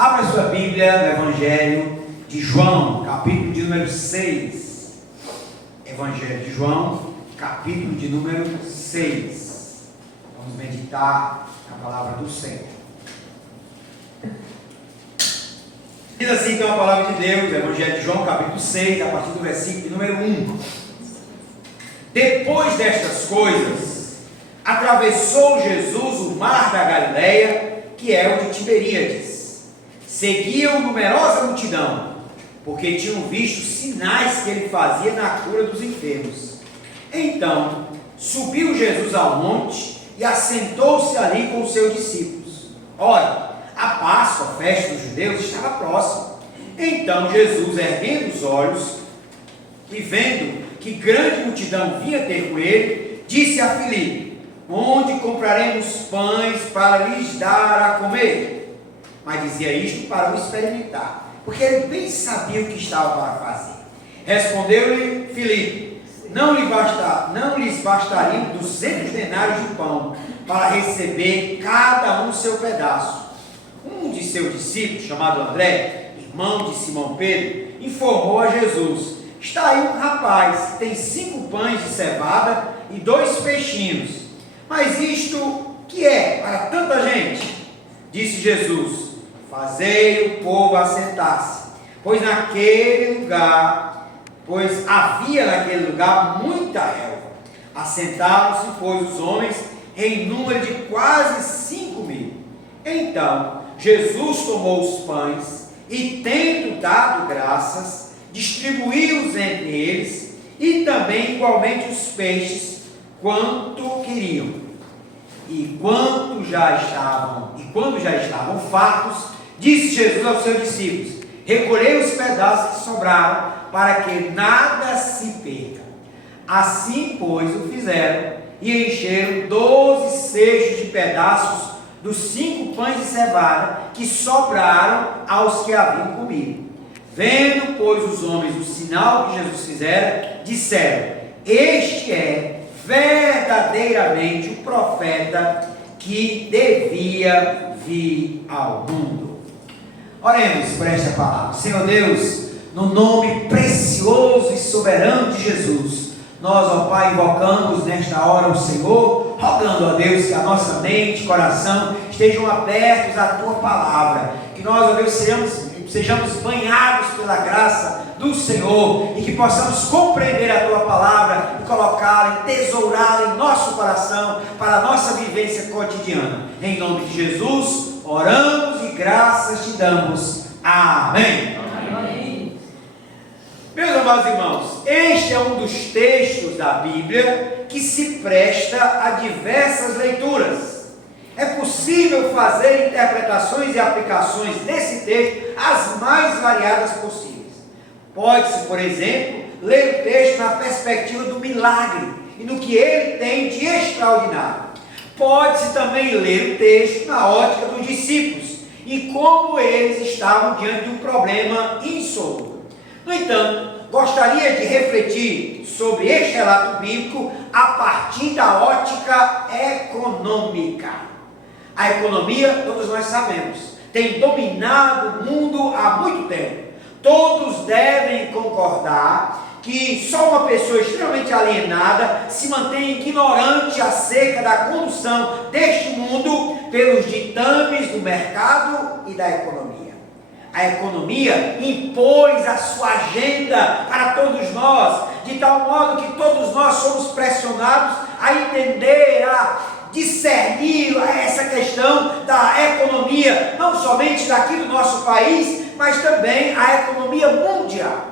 Abra sua Bíblia no Evangelho de João, capítulo de número 6. Evangelho de João, capítulo de número 6. Vamos meditar na palavra do Senhor. Diz assim então a palavra de Deus, Evangelho de João, capítulo 6, a partir do versículo de número 1. Depois destas coisas, atravessou Jesus o mar da Galileia, que é o de Tiberíades. Seguiam numerosa multidão, porque tinham visto sinais que ele fazia na cura dos enfermos. Então, subiu Jesus ao monte e assentou-se ali com os seus discípulos. Ora, a Páscoa, a festa dos judeus, estava próxima. Então Jesus, erguendo os olhos e vendo que grande multidão vinha ter com ele, disse a Filipe: onde compraremos pães para lhes dar a comer? Mas dizia isto para o experimentar, porque ele bem sabia o que estava para fazer. Respondeu-lhe Filipe: não lhes bastariam 200 denários de pão, para receber cada um seu pedaço. Um de seus discípulos, chamado André, irmão de Simão Pedro, informou a Jesus: está aí um rapaz que tem 5 pães de cevada e 2 peixinhos. Mas isto que é para tanta gente? Disse Jesus: fazei o povo assentar-se, pois havia naquele lugar muita relva. Assentaram-se, pois, os homens em número de quase 5.000. Então Jesus tomou os pães e, tendo dado graças, distribuiu-os entre eles, e também igualmente os peixes, quanto queriam. E quando já estavam fartos, disse Jesus aos seus discípulos: recolhei os pedaços que sobraram, para que nada se perca. Assim, pois, o fizeram, e encheram 12 cestos de pedaços dos 5 pães de cevada que sobraram aos que haviam comido. Vendo, pois, os homens o sinal que Jesus fizera, disseram: este é verdadeiramente o profeta que devia vir ao mundo. Oremos por esta palavra. Senhor Deus, no nome precioso e soberano de Jesus, nós, ó Pai, invocamos nesta hora o Senhor, rogando a Deus que a nossa mente e coração estejam abertos à Tua palavra, que nós, ó Deus, sejamos banhados pela graça do Senhor, e que possamos compreender a Tua palavra e colocá-la, tesourá-la em nosso coração, para a nossa vivência cotidiana. Em nome de Jesus, oramos e graças te damos. Amém. Amém. Meus amados irmãos, este é um dos textos da Bíblia que se presta a diversas leituras. É possível fazer interpretações e aplicações desse texto as mais variadas possíveis. Pode-se, por exemplo, ler o texto na perspectiva do milagre e no que ele tem de extraordinário. Pode-se também ler o texto na ótica dos discípulos e como eles estavam diante de um problema insolúvel. No entanto, gostaria de refletir sobre este relato bíblico a partir da ótica econômica. A economia, todos nós sabemos, tem dominado o mundo há muito tempo. Todos devem concordar que só uma pessoa extremamente alienada se mantém ignorante acerca da condução deste mundo pelos ditames do mercado e da economia. A economia impôs a sua agenda para todos nós, de tal modo que todos nós somos pressionados a entender, a discernir essa questão da economia, não somente daqui do nosso país, mas também a economia mundial.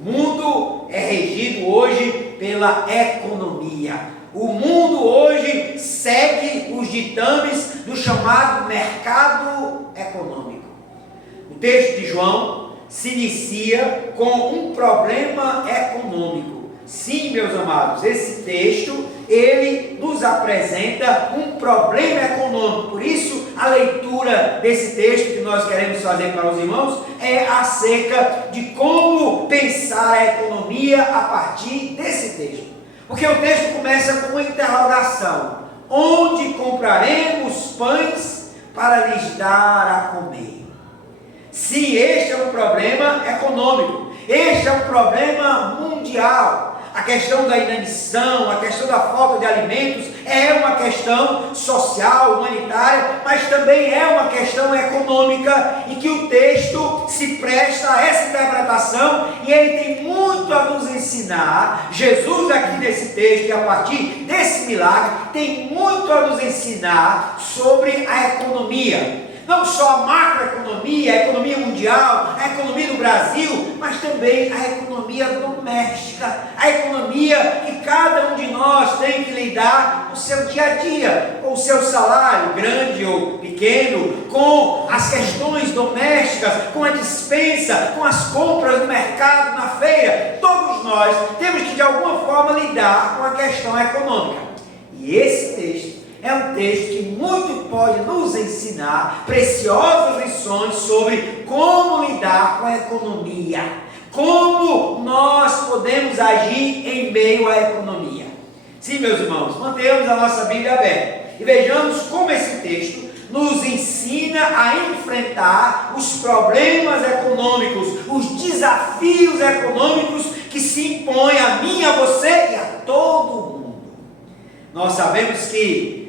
O mundo é regido hoje pela economia. O mundo hoje segue os ditames do chamado mercado econômico. O texto de João se inicia com um problema econômico. Sim, meus amados, esse texto, ele nos apresenta um problema econômico. Por isso, a leitura desse texto que nós queremos fazer para os irmãos é acerca de como pensar a economia a partir desse texto. Porque o texto começa com uma interrogação: onde compraremos pães para lhes dar a comer? Sim, este é um problema econômico, este é um problema mundial. A questão da inanição, a questão da falta de alimentos é uma questão social, humanitária, mas também é uma questão econômica, em que o texto se presta a essa interpretação e ele tem muito a nos ensinar. Jesus aqui nesse texto e a partir desse milagre tem muito a nos ensinar sobre a economia. Não só a macroeconomia, a economia mundial, a economia do Brasil, mas também a economia doméstica, a economia que cada um de nós tem que lidar no seu dia a dia, com o seu salário, grande ou pequeno, com as questões domésticas, com a despensa, com as compras no mercado, na feira. Todos nós temos que de alguma forma lidar com a questão econômica. E esse texto é um texto que muito pode nos ensinar preciosas lições sobre como lidar com a economia, como nós podemos agir em meio à economia. Sim, meus irmãos, mantenhamos a nossa Bíblia aberta e vejamos como esse texto nos ensina a enfrentar os problemas econômicos, os desafios econômicos que se impõem a mim, a você e a todo mundo. Nós sabemos que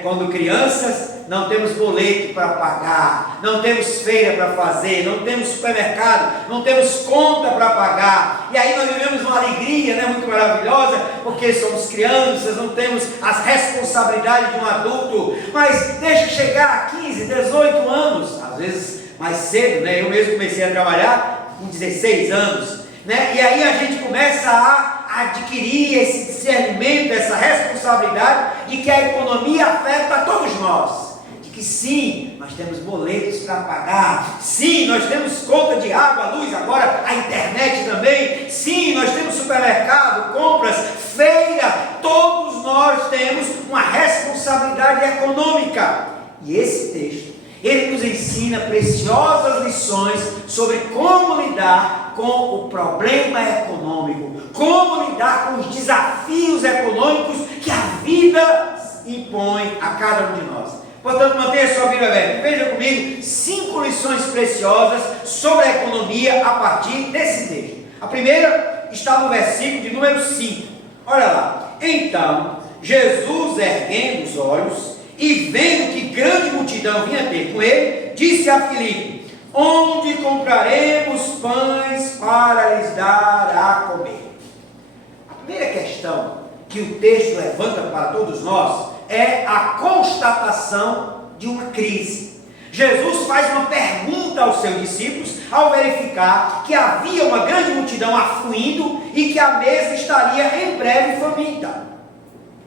quando crianças, não temos boleto para pagar, não temos feira para fazer, não temos supermercado, não temos conta para pagar, e aí nós vivemos uma alegria, muito maravilhosa, porque somos crianças, não temos as responsabilidades de um adulto, mas deixa chegar a 15, 18 anos, às vezes mais cedo, eu mesmo comecei a trabalhar com 16 anos, e aí a gente começa a adquirir esse discernimento, essa responsabilidade de que a economia afeta a todos nós, de que sim, nós temos boletos para pagar, sim, nós temos conta de água, luz, agora a internet também, sim, nós temos supermercado, compras, feira, todos nós temos uma responsabilidade econômica. E esse texto, ele nos ensina preciosas lições sobre como lidar com o problema econômico, como lidar com os desafios econômicos que a vida impõe a cada um de nós. Portanto, mantenha sua Bíblia aberta. Veja comigo 5 lições preciosas sobre a economia a partir desse texto. A primeira está no versículo de número 5. Olha lá. Então, Jesus, erguendo os olhos e vendo que grande multidão vinha ter com ele, disse a Filipe: onde compraremos pães para lhes dar a comer? A primeira questão que o texto levanta para todos nós é a constatação de uma crise. Jesus faz uma pergunta aos seus discípulos ao verificar que havia uma grande multidão afluindo e que a mesa estaria em breve faminta.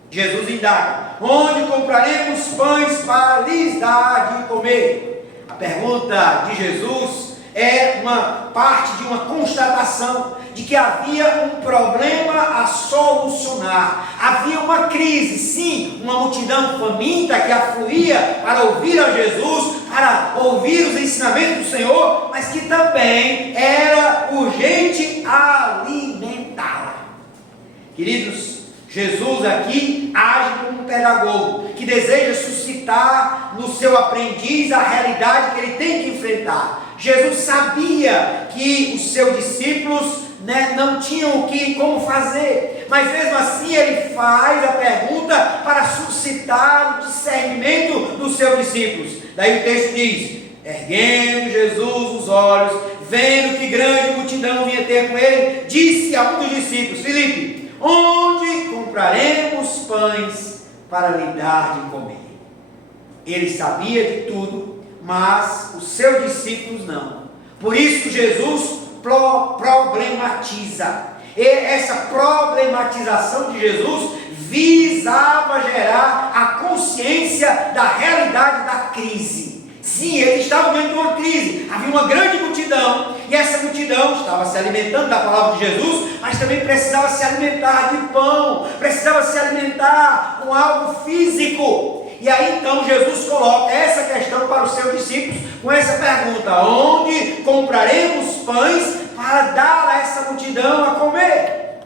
Jesus indaga: onde compraremos pães para lhes dar de comer? A pergunta de Jesus é uma parte de uma constatação de que havia um problema a solucionar, havia uma crise, sim, uma multidão faminta que afluía para ouvir a Jesus, para ouvir os ensinamentos do Senhor, mas que também era urgente alimentá-la. Queridos, Jesus aqui age como um pedagogo que deseja suscitar no seu aprendiz a realidade que ele tem que enfrentar. Jesus sabia que os seus discípulos não tinham como fazer, mas mesmo assim ele faz a pergunta para suscitar o discernimento dos seus discípulos. Daí o texto diz: erguendo Jesus os olhos, vendo que grande multidão vinha ter com ele, disse a um dos discípulos: Filipe, onde compraremos pães para lhe dar de comer? Ele sabia de tudo, mas os seus discípulos não. Por isso Jesus problematiza. E essa problematização de Jesus visava gerar a consciência da realidade da crise. Sim, eles estavam dentro de uma crise, havia uma grande multidão, e essa multidão estava se alimentando da palavra de Jesus, mas também precisava se alimentar de pão, precisava se alimentar com algo físico. E aí então Jesus coloca essa questão para os seus discípulos com essa pergunta: onde compraremos pães para dar a essa multidão a comer?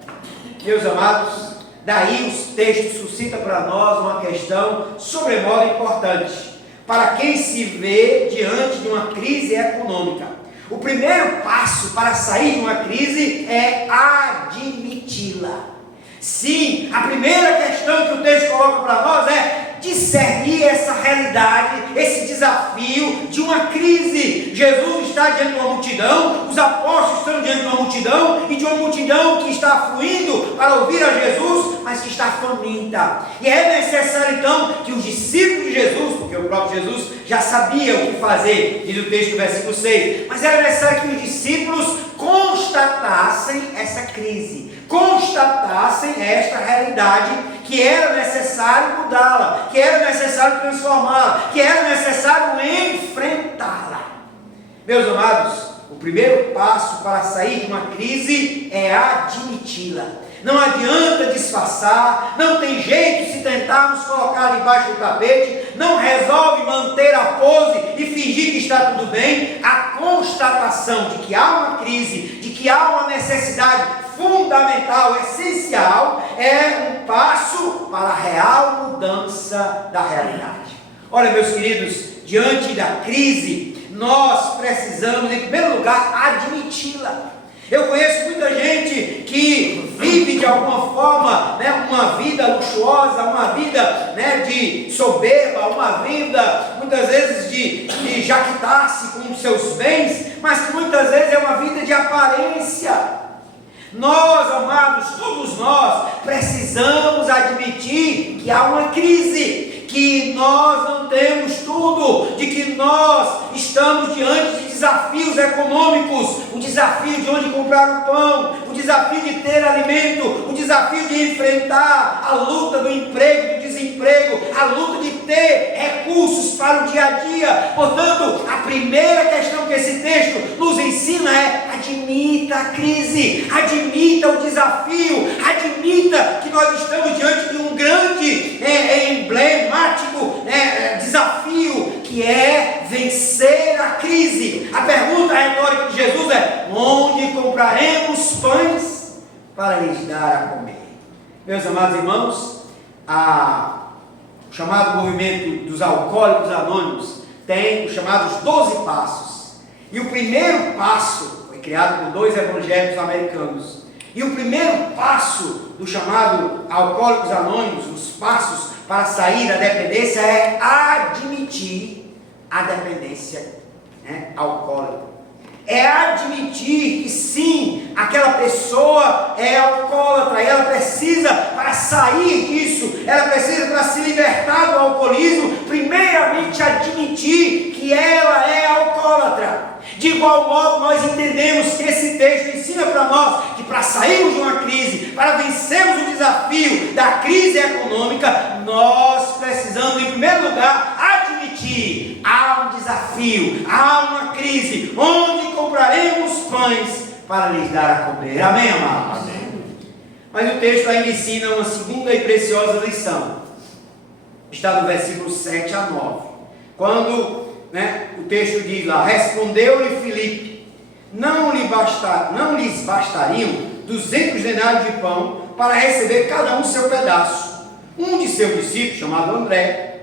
Meus amados, daí os textos suscitam para nós uma questão sobremodo importante. para quem se vê diante de uma crise econômica. O primeiro passo para sair de uma crise é admiti-la. Sim, a primeira questão que o texto coloca para nós é discernir essa realidade, esse desafio de uma crise. Jesus está diante de uma multidão, os apóstolos estão diante de uma multidão, e de uma multidão que está fluindo para ouvir a Jesus, mas que está faminta. E é necessário então que os discípulos de Jesus, porque o próprio Jesus já sabia o que fazer, diz o texto do versículo 6, mas era necessário que os discípulos constatassem essa crise, constatassem esta realidade, que era necessário mudá-la, que era necessário transformá-la, que era necessário enfrentá-la. Meus amados, o primeiro passo para sair de uma crise é admiti-la. Não adianta disfarçar, não tem jeito se tentarmos colocar debaixo do tapete, não resolve manter a pose e fingir que está tudo bem. A constatação de que há uma crise, de que há uma necessidade fundamental, essencial, é um passo para a real mudança da realidade. Olha, meus queridos, diante da crise, nós precisamos, em primeiro lugar, admiti-la. Eu conheço muita gente que vive de alguma forma, uma vida luxuosa, uma vida, de soberba, uma vida muitas vezes de jactar-se com os seus bens, mas que muitas vezes é uma vida de aparência. Nós, amados, todos nós precisamos admitir que há uma crise, que nós não temos tudo, de que nós estamos diante de desafios econômicos, o desafio de onde comprar o pão, o desafio de ter alimento, o desafio de enfrentar a luta do emprego, do desemprego, a luta de ter recursos para o dia a dia. Portanto, a primeira questão que esse texto nos ensina é: admita a crise, admita o desafio, admita que nós estamos diante de um grande emblemático desafio, que é vencer a crise. A pergunta retórica de Jesus é: onde compraremos pães para lhes dar a comer? Meus amados irmãos, o chamado movimento dos alcoólicos anônimos tem os chamados 12 passos. E o primeiro passo foi criado por 2 evangélicos americanos. E o primeiro passo do chamado Alcoólicos Anônimos, os passos para sair da dependência, é admitir a dependência alcoólica. É admitir que sim, aquela pessoa é alcoólatra, e ela precisa, para sair disso, ela precisa, para se libertar do alcoolismo, primeiramente admitir que ela é alcoólatra. De igual modo, nós entendemos que esse texto ensina para nós que para sairmos de uma crise, para vencermos o desafio da crise econômica, nós precisamos, em primeiro lugar, admitir: há um desafio, há uma crise, onde compraremos pães para lhes dar a comer. Amém, amados? Amém. Mas o texto ainda ensina uma segunda e preciosa lição. Está no versículo 7 a 9. Quando o texto diz lá: respondeu-lhe Filipe, não lhes bastariam 200 denários de pão para receber cada um seu pedaço. Um de seus discípulos, chamado André,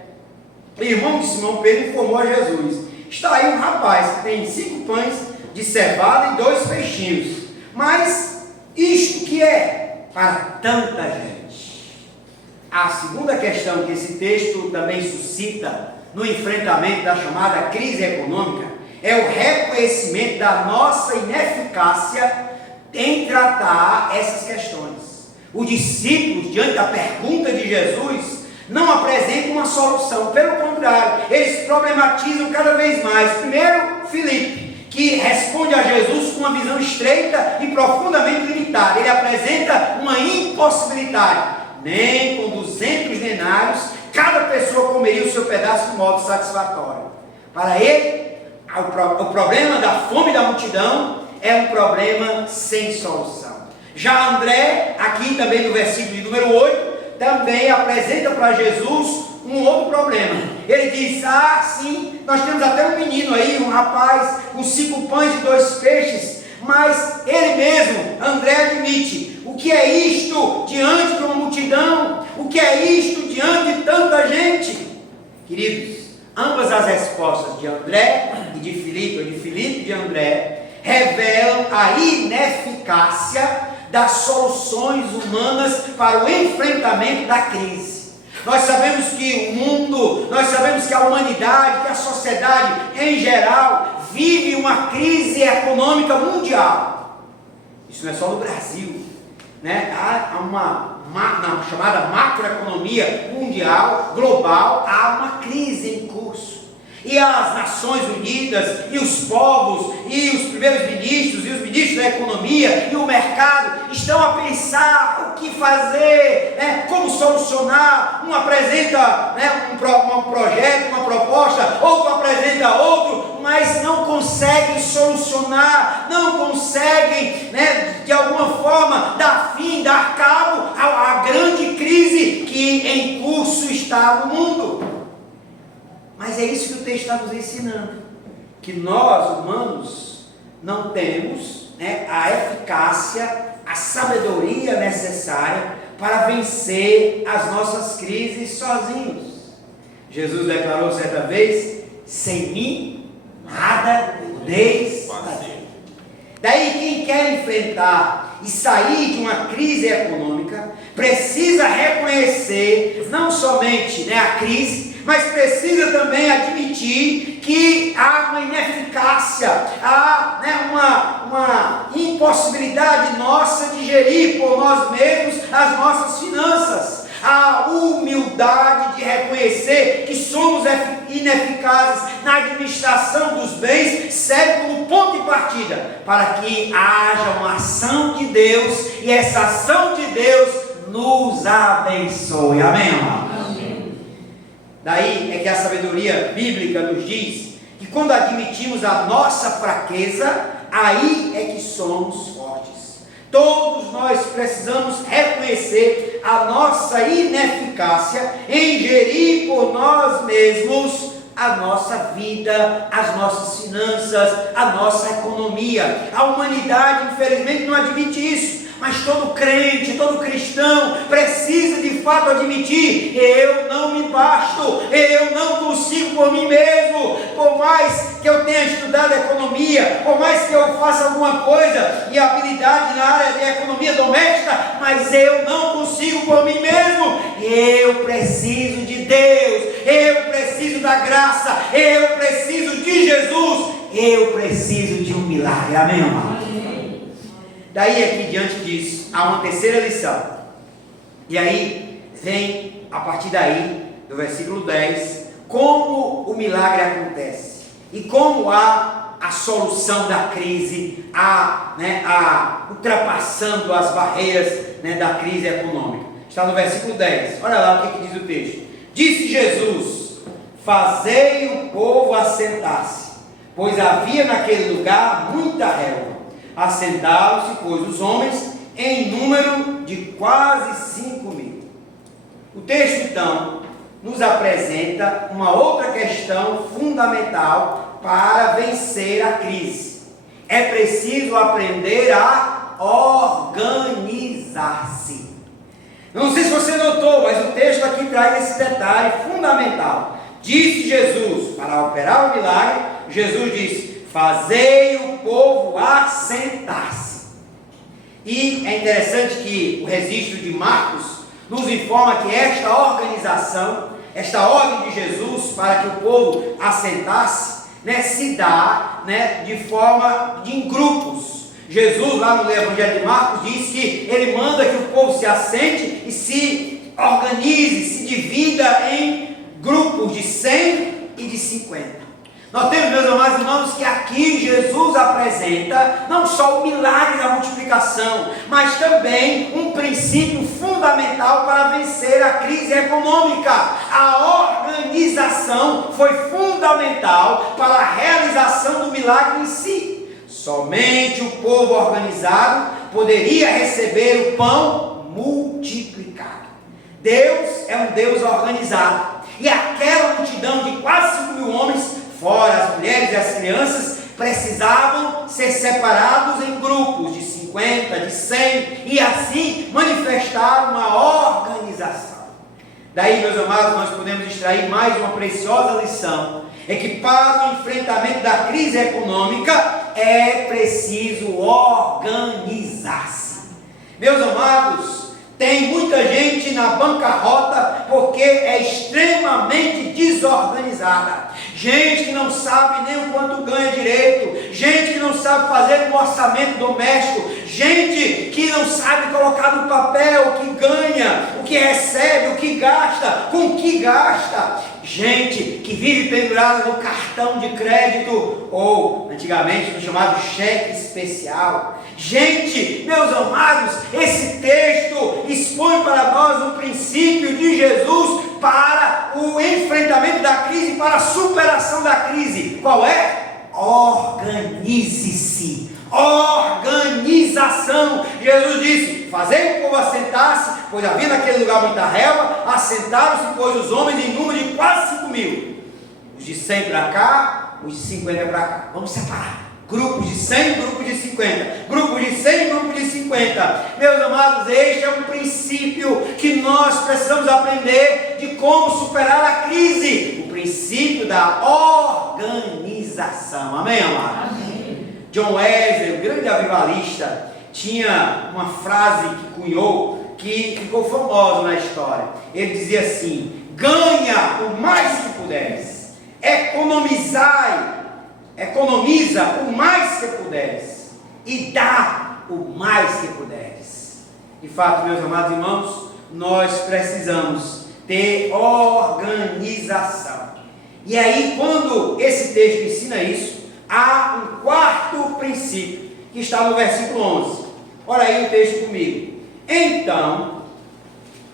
irmão de Simão Pedro, informou a Jesus: está aí um rapaz que tem 5 pães de cevada e 2 peixinhos, mas isto que é para tanta gente? A segunda questão que esse texto também suscita no enfrentamento da chamada crise econômica é o reconhecimento da nossa ineficácia em tratar essas questões. Os discípulos, diante da pergunta de Jesus, não apresentam uma solução, pelo contrário, eles problematizam cada vez mais. Primeiro, Filipe, que responde a Jesus com uma visão estreita e profundamente limitada. Ele apresenta uma impossibilidade: nem com 200 denários cada pessoa comeria o seu pedaço de modo satisfatório. Para ele, o problema da fome da multidão é um problema sem solução. Já André, aqui também no versículo de número 8, também apresenta para Jesus um outro problema. Ele diz: sim, nós temos até um menino aí, um rapaz, com 5 pães e 2 peixes, mas ele mesmo, André, admite: o que é isto diante de uma multidão? O que é isto diante de tanta gente? Queridos, Ambas as respostas de André e de Filipe, ou de Filipe e de André, revelam a ineficácia das soluções humanas para o enfrentamento da crise. Nós sabemos que o mundo, nós sabemos que a humanidade, que a sociedade em geral, vive uma crise econômica mundial. Isso não é só no Brasil, né? Há na chamada macroeconomia mundial, global, há uma crise em curso. E as Nações Unidas, e os povos, e os primeiros ministros, e os ministros da economia, e o mercado, estão a pensar o que fazer, né? Como solucionar. Um apresenta, né, um projeto, uma proposta, outro apresenta outro, mas não conseguem solucionar, não conseguem, né, de alguma forma, dar cabo à grande crise que em curso está no mundo. Mas é isso que o texto está nos ensinando, que nós, humanos, não temos, né, a eficácia, a sabedoria necessária para vencer as nossas crises sozinhos. Jesus declarou certa vez: sem mim, nada podeis fazer. Daí quem quer enfrentar e sair de uma crise econômica, precisa reconhecer não somente, né, a crise, mas precisa também admitir que há uma ineficácia, há, né, uma impossibilidade nossa de gerir por nós mesmos as nossas finanças. A humildade de reconhecer que somos ineficazes na administração dos bens serve como ponto de partida para que haja uma ação de Deus, e essa ação de Deus nos abençoe. Amém, amados? Daí é que a sabedoria bíblica nos diz que quando admitimos a nossa fraqueza, aí é que somos fortes. Todos nós precisamos reconhecer a nossa ineficácia em gerir por nós mesmos a nossa vida, as nossas finanças, a nossa economia. A humanidade, infelizmente, não admite isso. Mas todo crente, todo cristão precisa de fato admitir: eu não me basto, eu não consigo por mim mesmo. Por mais que eu tenha estudado economia, por mais que eu faça alguma coisa e habilidade na área de economia doméstica, mas eu não consigo por mim mesmo. Eu preciso de Deus, eu preciso da graça, eu preciso de Jesus, eu preciso de um milagre. Amém, amado? Daí aqui, diante disso, há uma terceira lição. E aí vem, a partir daí, do versículo 10, como o milagre acontece e como há a solução da crise, ultrapassando as barreiras, né, da crise econômica. Está no versículo 10. Olha lá o que diz o texto. Disse Jesus: fazei o povo assentar-se, pois havia naquele lugar muita relva. Assentaram-se, pois, os homens em número de quase 5.000. O texto, então, nos apresenta uma outra questão fundamental para vencer a crise. É preciso aprender a organizar-se. Não sei se você notou, mas o texto aqui traz esse detalhe fundamental. Disse Jesus, para operar o milagre, Jesus disse: fazei o povo assentar-se. E é interessante que o registro de Marcos nos informa que esta organização, esta ordem de Jesus para que o povo assentasse, né, se dá, né, de forma em grupos. Jesus, lá no Evangelho de Marcos, diz que ele manda que o povo se assente e se organize, se divida em grupos de 100 e de 50. Nós temos, meus amados irmãos, que aqui Jesus apresenta não só o milagre da multiplicação, mas também um princípio fundamental para vencer a crise econômica. A organização foi fundamental para a realização do milagre em si. Somente o povo organizado poderia receber o pão multiplicado. Deus é um Deus organizado, e aquela multidão de quase 5.000 homens, fora as mulheres e as crianças, precisavam ser separados em grupos de 50, de 100, e assim manifestar uma organização. Daí, meus amados, nós podemos extrair mais uma preciosa lição, é que para o enfrentamento da crise econômica é preciso organizar-se. Meus amados, tem muita gente na bancarrota porque é extremamente desorganizada. Gente que não sabe nem o quanto ganha direito, gente que não sabe fazer um orçamento doméstico, gente que não sabe colocar no papel o que ganha, o que recebe, o que gasta, com o que gasta. Gente que vive pendurada no cartão de crédito, ou antigamente no chamado cheque especial. Gente, meus amados, esse texto expõe para nós o princípio de Jesus para o enfrentamento da crise, para a superação da crise. Qual é? Organize-se. Organização. Jesus disse: fazei o povo assentar-se, pois havia naquele lugar muita relva. Assentaram-se, pois, os homens em número de quase 5.000. Os de 100 para cá, os de 50 para cá. Vamos separar. Grupos de 100, grupos de 50. Grupos de 100, grupos de 50. Meus amados, este é um princípio que nós precisamos aprender de como superar a crise. O princípio da organização. Amém, amado? Amém. John Wesley, o grande avivalista, tinha uma frase que cunhou, que ficou famosa na história. Ele dizia assim: ganha o mais que puderes, economiza o mais que puderes e dá o mais que puderes. De fato, meus amados irmãos, nós precisamos ter organização. E aí, quando esse texto ensina isso, há um quarto princípio, que está no versículo 11. Olha aí o texto comigo. Então,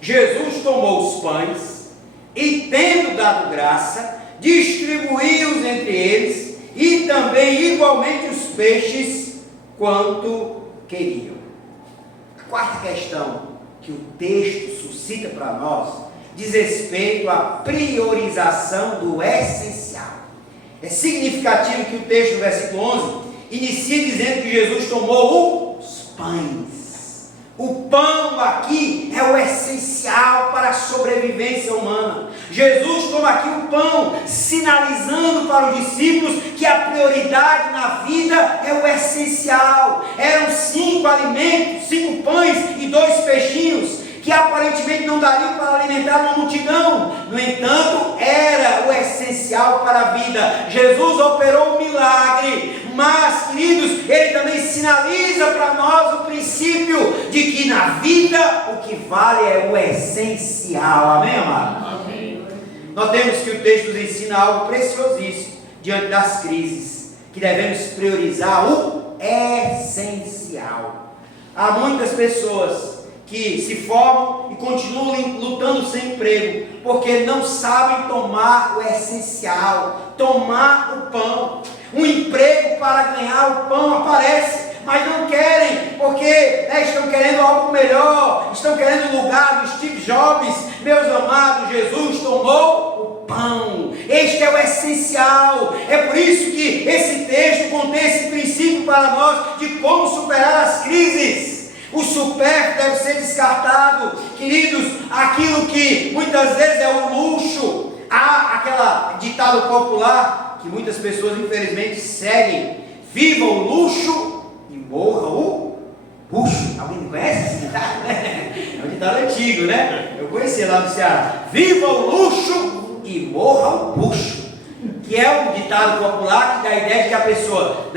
Jesus tomou os pães e, tendo dado graça, distribuiu-os entre eles, e também igualmente os peixes, quanto queriam. A quarta questão que o texto suscita para nós diz respeito à priorização do essencial. É significativo que o texto do versículo 11 inicia dizendo que Jesus tomou os pães. O pão aqui é o essencial para a sobrevivência humana. Jesus toma aqui o pão, sinalizando para os discípulos que a prioridade na vida é o essencial. Eram 5 alimentos, 5 pães e 2 peixinhos, que aparentemente não dariam para alimentar uma multidão. No entanto, era o essencial para a vida. Jesus operou um milagre, mas, queridos, ele também sinaliza para nós o princípio de que na vida o que vale é o essencial. Amém, amado? Amém. Notemos que o texto nos ensina algo preciosíssimo diante das crises, que devemos priorizar o essencial. Há muitas pessoas que se formam e continuam lutando sem emprego, porque não sabem tomar o essencial, tomar o pão. Um emprego para ganhar o pão aparece, mas não querem, porque estão querendo algo melhor, estão querendo o lugar do Steve Jobs. Meus amados, Jesus tomou o pão. Este é o essencial. É por isso que esse texto contém esse princípio para nós de como superar as crises. O supérfluo deve ser descartado, queridos. Aquilo que muitas vezes é o luxo. Há aquela ditado popular que muitas pessoas infelizmente seguem: viva o luxo e morra o bucho. Alguém conhece esse ditado? É um ditado antigo, né? Eu conheci lá no Ceará. Viva o luxo e morra o bucho. Que é um ditado popular que dá a ideia de que a pessoa,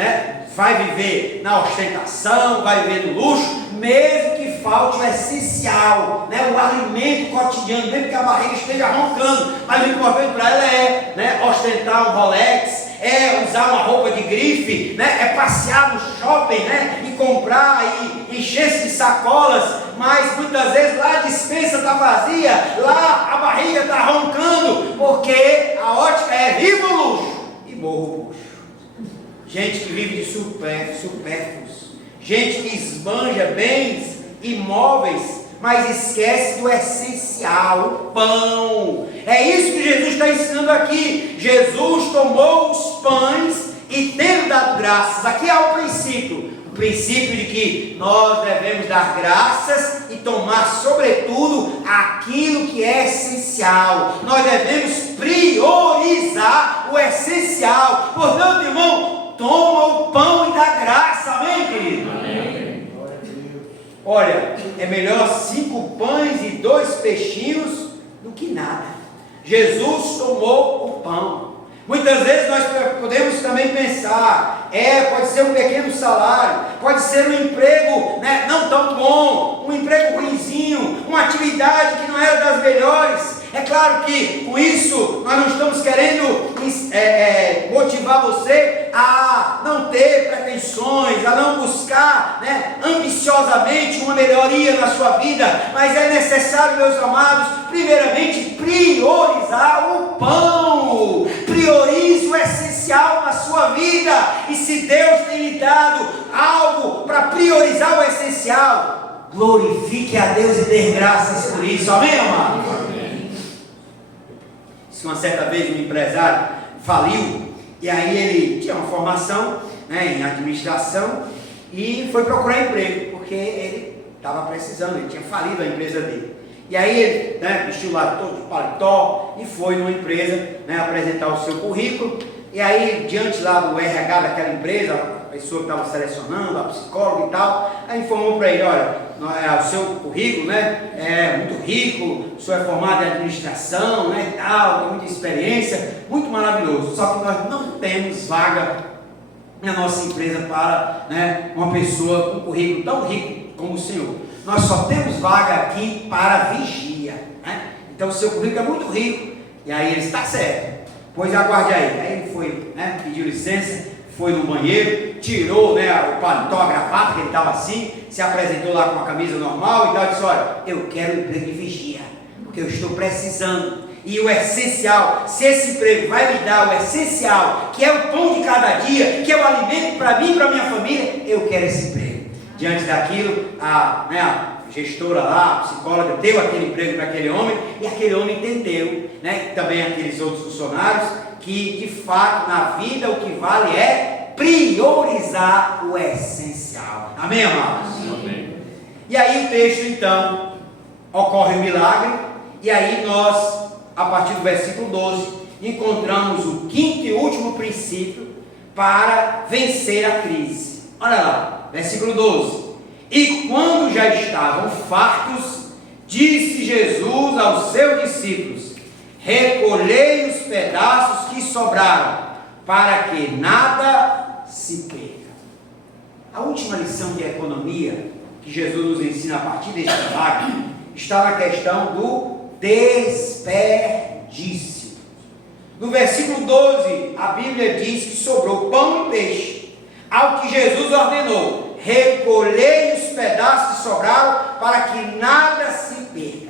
vai viver na ostentação, vai viver no luxo, mesmo que falte o essencial, o alimento cotidiano, mesmo que a barriga esteja roncando, mas o importante para ela é ostentar um Rolex, é usar uma roupa de grife, é passear no shopping, e comprar e encher-se de sacolas, mas muitas vezes lá a despensa está vazia, lá a barriga está roncando, porque a ótica é viva o luxo e morra o bucho. Gente que vive de supérfluos, gente que esbanja bens imóveis, mas esquece do essencial, o pão. É isso que Jesus está ensinando aqui. Jesus tomou os pães e, tendo dado graças, aqui há o princípio de que nós devemos dar graças e tomar, sobretudo, aquilo que é essencial. Nós devemos priorizar o essencial. Portanto, irmão, toma o pão e dá graça, amém, querido? Amém. Olha, é melhor 5 pães e 2 peixinhos do que nada. Jesus tomou o pão. Muitas vezes nós podemos também pensar, pode ser um pequeno salário, pode ser um emprego, né, não tão bom, um emprego ruinzinho, uma atividade que não era das melhores. É claro que com isso nós não estamos querendo motivar você a não ter pretensões, a não buscar, né, ambiciosamente uma melhoria na sua vida, mas é necessário, meus amados, primeiramente priorizar o pão. Priorize o essencial na sua vida, e se Deus tem lhe dado algo para priorizar o essencial, glorifique a Deus e dê graças por isso, amém, amado? Uma certa vez um empresário faliu, e aí ele tinha uma formação, né, em administração, e foi procurar emprego, porque ele estava precisando, ele tinha falido a empresa dele. E aí ele, né, vestiu lá todo de paletó e foi numa empresa, né, apresentar o seu currículo. E aí, diante lá do RH daquela empresa, a pessoa que estava selecionando, a psicóloga e tal, aí informou para ele: olha, o seu currículo, né, é muito rico, o senhor é formado em administração, né, e tal, tem muita experiência, muito maravilhoso, só que nós não temos vaga na nossa empresa para, né, uma pessoa com um currículo tão rico como o senhor. Nós só temos vaga aqui para vigia, né? Então o seu currículo é muito rico. E aí ele está certo, pois aguarde aí. Aí ele foi, né, pediu licença, foi no banheiro, tirou, né, o paletó, a gravata, que ele estava assim, se apresentou lá com a camisa normal e tal, e disse: olha, eu quero emprego de vigia, porque eu estou precisando. E o essencial, se esse emprego vai me dar o essencial, que é o pão de cada dia, que é o alimento para mim e para minha família, eu quero esse emprego. Diante daquilo, a gestora lá, a psicóloga, deu aquele emprego para aquele homem, e aquele homem entendeu, né, também aqueles outros funcionários, que de fato na vida o que vale é priorizar o essencial. Amém, amados? Amém. E aí o texto então, ocorre o milagre, e aí nós, a partir do versículo 12, encontramos o quinto e último princípio para vencer a crise. Olha lá, versículo 12. E quando já estavam fartos, disse Jesus aos seus discípulos: recolhei os pedaços que sobraram, para que nada se perca. A última lição de economia que Jesus nos ensina a partir deste milagre está na questão do desperdício. No versículo 12, a Bíblia diz que sobrou pão e peixe, ao que Jesus ordenou: recolhei os pedaços que sobraram, para que nada se perca.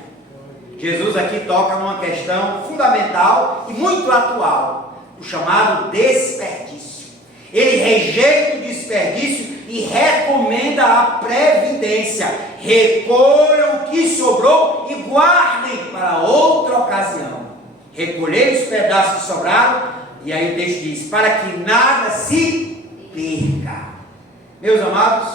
Jesus aqui toca numa questão fundamental e muito atual, o chamado desperdício. Ele rejeita o desperdício e recomenda a previdência. Recolham o que sobrou e guardem para outra ocasião. Recolhei os pedaços que sobraram, e aí o texto diz: para que nada se perca. Meus amados,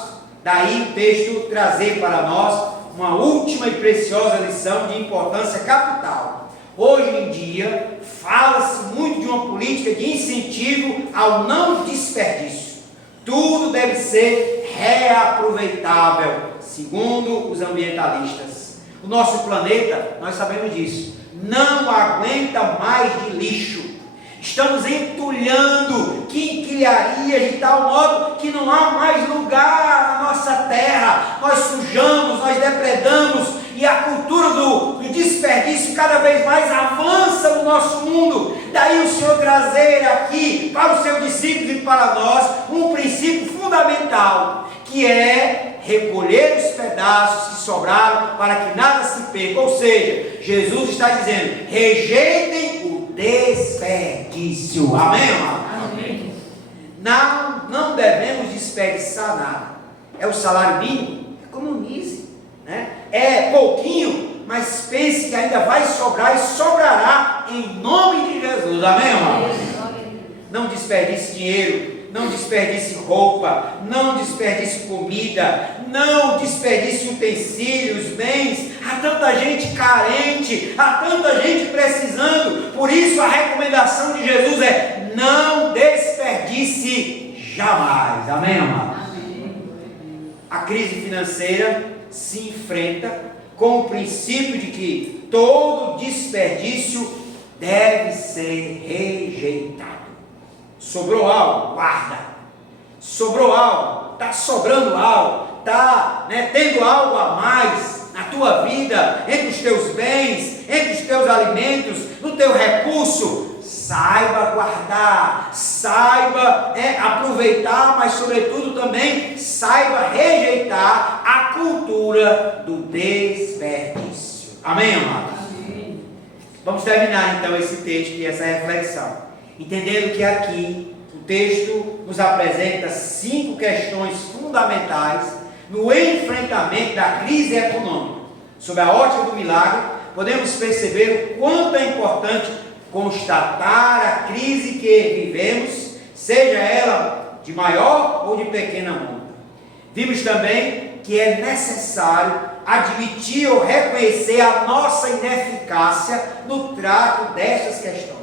daí o texto trazer para nós uma última e preciosa lição de importância capital. Hoje em dia, fala-se muito de uma política de incentivo ao não desperdício. Tudo deve ser reaproveitável, segundo os ambientalistas. O nosso planeta, nós sabemos disso, não aguenta mais de lixo. Estamos entulhando quinquilharias de tal modo que não há mais lugar na nossa terra. Nós sujamos, nós depredamos, e a cultura do desperdício cada vez mais avança no nosso mundo. Daí o Senhor trazer aqui para os seus discípulos e para nós um princípio fundamental, que é recolher os pedaços que sobraram para que nada se perca. Ou seja, Jesus está dizendo: rejeitem o desperdício. Amém, amado? Amém. Não devemos desperdiçar nada. É o salário mínimo? Economize, né? É pouquinho, mas pense que ainda vai sobrar e sobrará em nome de Jesus. Amém, amado? Não desperdice dinheiro. não desperdice roupa, não desperdice comida, não desperdice utensílios, bens. Há tanta gente carente, há tanta gente precisando. Por isso a recomendação de Jesus é: não desperdice jamais. Amém, amados? A crise financeira se enfrenta com o princípio de que todo desperdício deve ser rejeitado. Sobrou algo? Guarda. Sobrou algo? Está sobrando algo? Está tendo algo a mais na tua vida, entre os teus bens, entre os teus alimentos, no teu recurso? Saiba guardar, saiba aproveitar, mas sobretudo também saiba rejeitar a cultura do desperdício. Amém, amados? Amém. Vamos terminar então esse texto e essa reflexão, entendendo que aqui o texto nos apresenta 5 questões fundamentais no enfrentamento da crise econômica. Sob a ótica do milagre, podemos perceber o quanto é importante constatar a crise que vivemos, seja ela de maior ou de pequena monta. Vimos também que é necessário admitir ou reconhecer a nossa ineficácia no trato destas questões.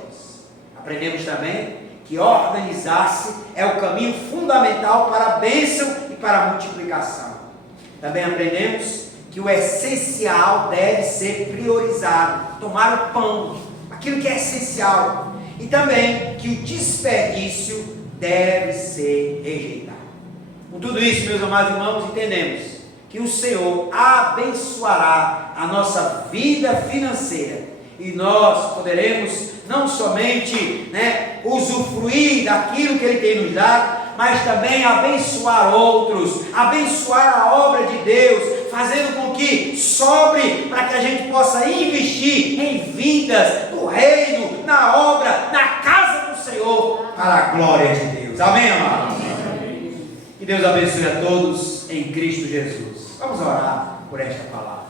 Aprendemos também que organizar-se é o caminho fundamental para a bênção e para a multiplicação. Também aprendemos que o essencial deve ser priorizado, tomar o pão, aquilo que é essencial, e também que o desperdício deve ser rejeitado. Com tudo isso, meus amados irmãos, entendemos que o Senhor abençoará a nossa vida financeira, e nós poderemos não somente usufruir daquilo que Ele tem nos dado, mas também abençoar outros, abençoar a obra de Deus, fazendo com que sobre, para que a gente possa investir em vidas do reino, na obra, na casa do Senhor, para a glória de Deus. Amém, amados? Que Deus abençoe a todos em Cristo Jesus. Vamos orar por esta palavra.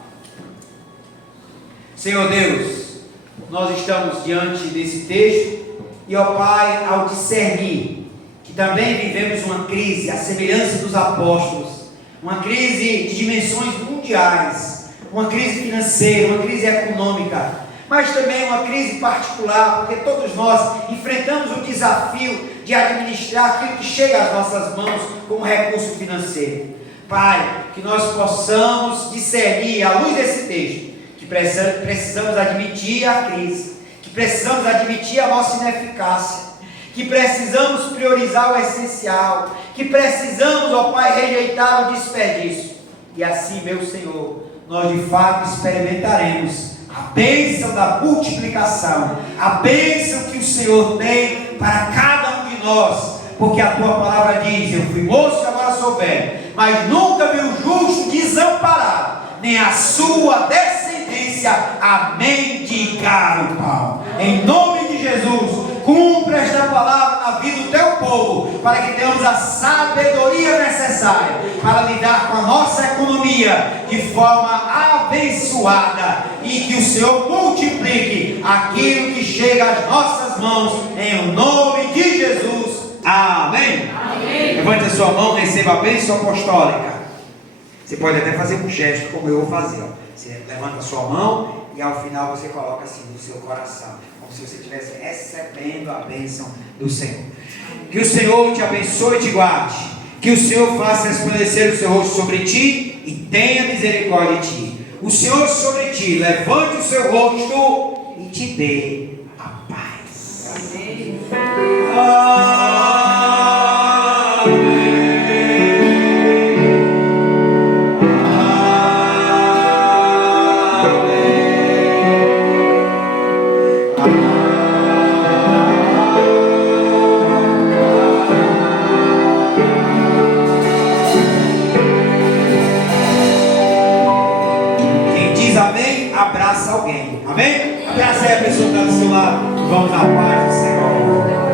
Senhor Deus, nós estamos diante desse texto, e ó Pai, ao discernir que também vivemos uma crise, à semelhança dos apóstolos, uma crise de dimensões mundiais, uma crise financeira, uma crise econômica, mas também uma crise particular, porque todos nós enfrentamos o desafio de administrar aquilo que chega às nossas mãos como recurso financeiro. Pai, que nós possamos discernir, à luz desse texto, que precisamos admitir a crise, que precisamos admitir a nossa ineficácia, que precisamos priorizar o essencial, que precisamos, ó Pai, rejeitar o desperdício. E assim, meu Senhor, nós de fato experimentaremos a bênção da multiplicação, a bênção que o Senhor tem para cada um de nós, porque a Tua palavra diz: eu fui moço e agora sou velho, mas nunca vi o justo desamparado, nem a sua descendência a mendigar o pão. Em nome de Jesus, cumpra esta palavra na vida do Teu povo, para que tenhamos a sabedoria necessária para lidar com a nossa economia de forma abençoada, e que o Senhor multiplique aquilo que chega às nossas mãos, em nome de Jesus. Amém. Amém. Levante a sua mão, receba a bênção apostólica. Você pode até fazer um gesto como eu vou fazer. Você levanta a sua mão e ao final você coloca assim no seu coração, como se você estivesse recebendo a bênção do Senhor. Que o Senhor te abençoe e te guarde. Que o Senhor faça resplandecer o seu rosto sobre ti e tenha misericórdia de ti. O Senhor sobre ti levante o seu rosto e te dê a paz. Amém. Abraça alguém, amém? Abraça aí a pessoa que está do seu lado. Vamos na paz do Senhor.